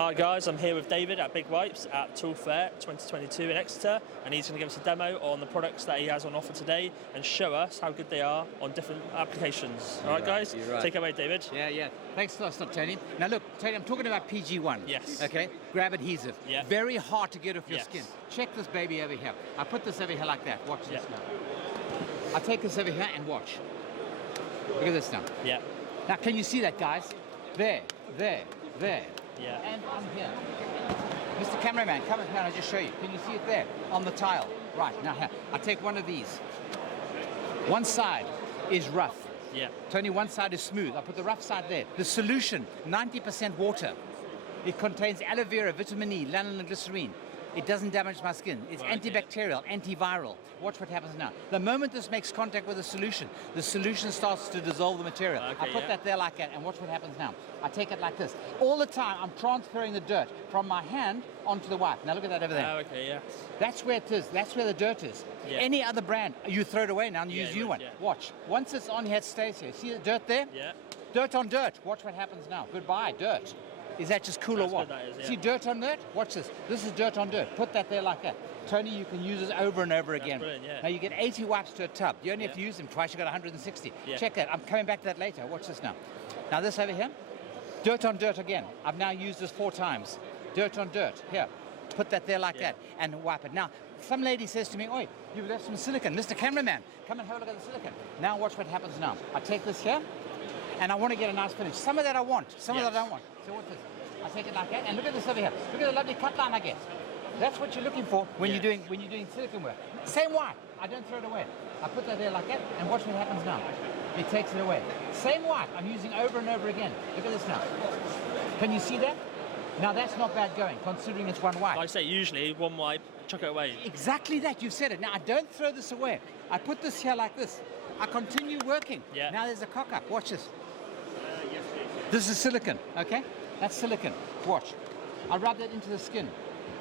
Hi guys, I'm here with David at Big Wipes at Tool Fair 2022 in Exeter, and he's going to give us a demo on the products that he has on offer today and show us how good they are on different applications. Alright guys, take it away David. Yeah. Thanks a lot, Tony. Now look, Tony, I'm talking about PG1. Yes. Okay, grab adhesive. Yeah. Very hard to get off your Yes. skin. Check this baby over here. I put this over here like that. Watch this now. I take this over here and watch. Look at this now. Yeah. Now can you see that, guys? There. Yeah. And I'm here. Mr. Cameraman, come here and I'll just show you. Can you see it there on the tile? Right, now here. I take one of these. One side is rough. Yeah. Tony, one side is smooth. I put the rough side there. The solution, 90% water. It contains aloe vera, vitamin E, lanolin and glycerine. It doesn't damage my skin. It's antibacterial, antiviral. Watch what happens now. The moment this makes contact with the solution starts to dissolve the material. Okay, I put that there like that, and watch what happens now. I take it like this. All the time, I'm transferring the dirt from my hand onto the wipe. Now look at that over there. Oh, okay, yeah. That's where it is. That's where the dirt is. Yeah. Any other brand, you throw it away now and use new one. Yeah. Watch. Once it's on here, it stays here. See the dirt there? Yeah. Dirt on dirt. Watch what happens now. Goodbye, dirt. Is that just cool That's or what? good, that is, yeah. See dirt on dirt? Watch this. This is dirt on dirt. Put that there like that. Tony, you can use this over and over again. Brilliant, yeah. Now you get 80 wipes to a tub. You only have to use them twice, you got 160. Yeah. Check that. I'm coming back to that later. Watch this now. Now this over here, dirt on dirt again. I've now used this 4 times. Dirt on dirt. Here. Put that there like that and wipe it. Now, some lady says to me, "Oi, you've left some silicone. Mr. Cameraman, come and have a look at the silicone." Now watch what happens now. I take this here and I want to get a nice finish. Some of that I want, some of that I don't want. So what's this? I take it like that, and look at this over here. Look at the lovely cut line I get. That's what you're looking for when you're doing silicone work. Same wipe. I don't throw it away. I put that there like that, and watch what happens now. It takes it away. Same wipe. I'm using over and over again. Look at this now. Can you see that? Now that's not bad going, considering it's one wipe. Like I say, usually one wipe, chuck it away. Exactly that. You've said it. Now I don't throw this away. I put this here like this. I continue working. Yeah. Now there's a cock up. Watch this. This is silicone. Okay. That's silicone. Watch. I rub that into the skin.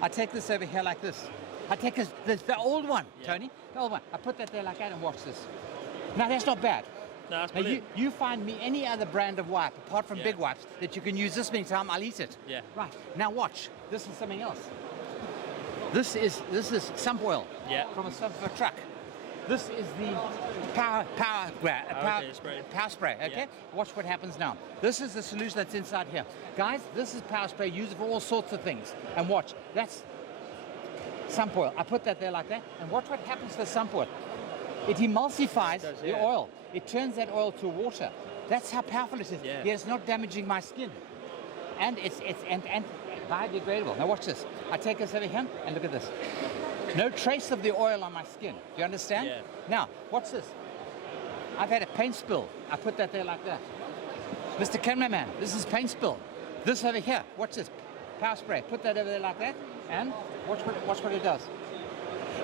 I take this over here like this. I take the old one, Tony, the old one. I put that there like that and watch this. Now that's not bad. No, that's now brilliant. you find me any other brand of wipe apart from Big Wipes that you can use this many times, I'll eat it. Yeah. Right. Now watch. This is something else. This is sump oil from a sump of a truck. This is the power spray, okay? Yeah. Watch what happens now. This is the solution that's inside here. Guys, this is power spray used for all sorts of things. And watch, that's sump oil. I put that there like that, and watch what happens to the sump oil. It emulsifies the oil. It turns that oil to water. That's how powerful it is. Yeah. It's not damaging my skin. And it's biodegradable. Now watch this. I take this over here, and look at this. No trace of the oil on my skin. Do you understand? Yeah. Now, what's this? I've had a paint spill. I put that there like that. Mr. Cameraman, this is paint spill. This over here, watch this. Power spray. Put that over there like that, and watch what it does.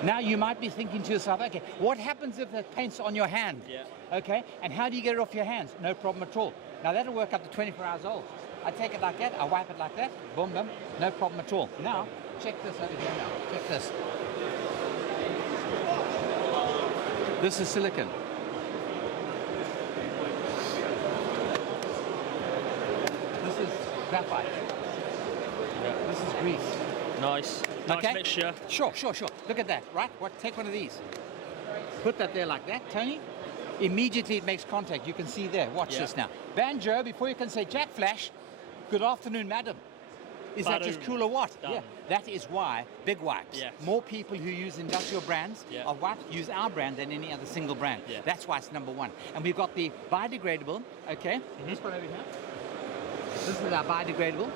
Now you might be thinking to yourself, okay, what happens if the paint's on your hand? Yeah. Okay, and how do you get it off your hands? No problem at all. Now that'll work up to 24 hours old. I take it like that, I wipe it like that, boom, boom, no problem at all. Now, check this over here now. Check this. This is silicone. This is graphite. This is grease. Nice mixture. Sure. Look at that, right? Take one of these. Put that there like that, Tony. Immediately it makes contact. You can see there. Watch this now. Banjo, before you can say Jack Flash, good afternoon, madam. Is that just cool or what? Done. Yeah. That is why Big Wipes. Yes. More people who use industrial brands of wipes use our brand than any other single brand. Yeah. That's why it's #1. And we've got the biodegradable, okay? This one over here. This is our biodegradable,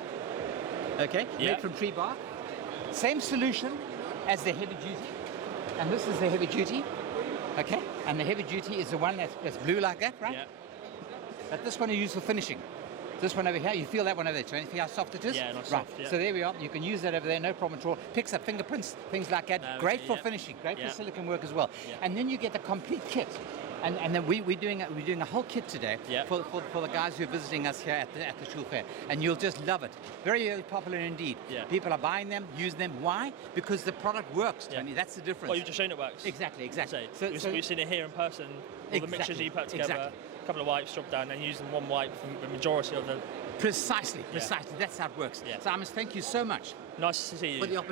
okay? Made from tree bark. Same solution as the heavy duty. And this is the heavy duty, okay? And the heavy duty is the one that's blue like that, right? Yeah. But this one is used for finishing. This one over here, you feel that one over there, Tony? See how soft it is? Yeah, nice soft, yeah. So there we are. You can use that over there, no problem at all. Picks up fingerprints, things like that. Great for finishing, great for silicone work as well. Yeah. And then you get the complete kit. And then we're doing a whole kit today for the guys who are visiting us here at the Tool Fair, and you'll just love it. Very, very popular indeed. Yeah. People are buying them, using them. Why? Because the product works, Tony. That's the difference. Well, you've just shown it works. Exactly. So we've seen it here in person. All the mixtures you put together, a couple of wipes, drop down, and using one wipe for the majority of the Precisely. That's how it works. Yeah. So I must thank you so much Nice to see you. for the opportunity.